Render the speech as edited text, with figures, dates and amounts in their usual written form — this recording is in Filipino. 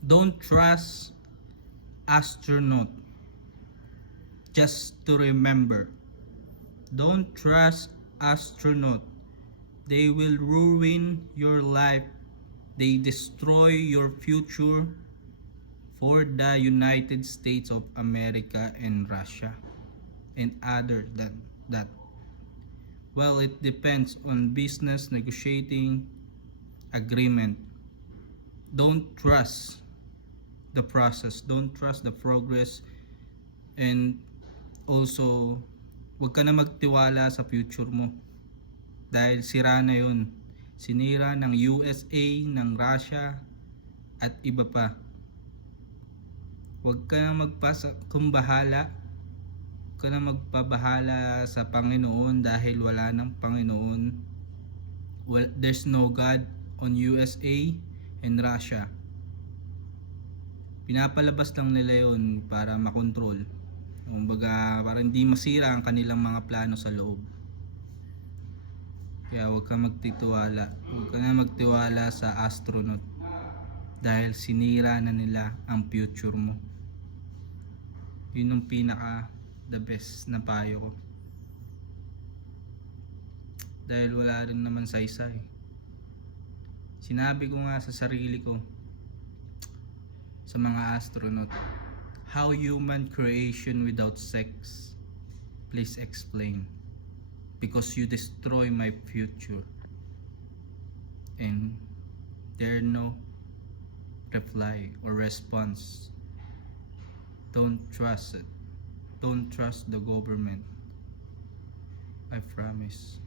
Don't trust astronaut. Just to remember, don't trust astronaut. They will ruin your life. They destroy your future for the United States of America and Russia and other than that. Well, it depends on business negotiating agreement. Don't trust the process, don't trust the progress, and also wag ka na magtiwala sa future mo dahil sira na yun. Sinira ng USA, ng Russia at iba pa. Wag ka na magpabahala, wag ka na magpabahala sa Panginoon dahil wala ng Panginoon. Well, there's no God on USA and Russia. Pinapalabas lang nila yon para makontrol. Kumbaga, para hindi masira ang kanilang mga plano sa loob. Kaya huwag ka magtitiwala. Huwag ka na magtiwala sa astronaut dahil sinira na nila ang future mo. Yun ang pinaka the best na payo ko. Dahil wala rin naman saysay. Sinabi ko nga sa sarili ko sa mga astronaut, how human creation without sex? Please explain. Because you destroy my future. And there no reply or response. Don't trust it. Don't trust the government. I promise.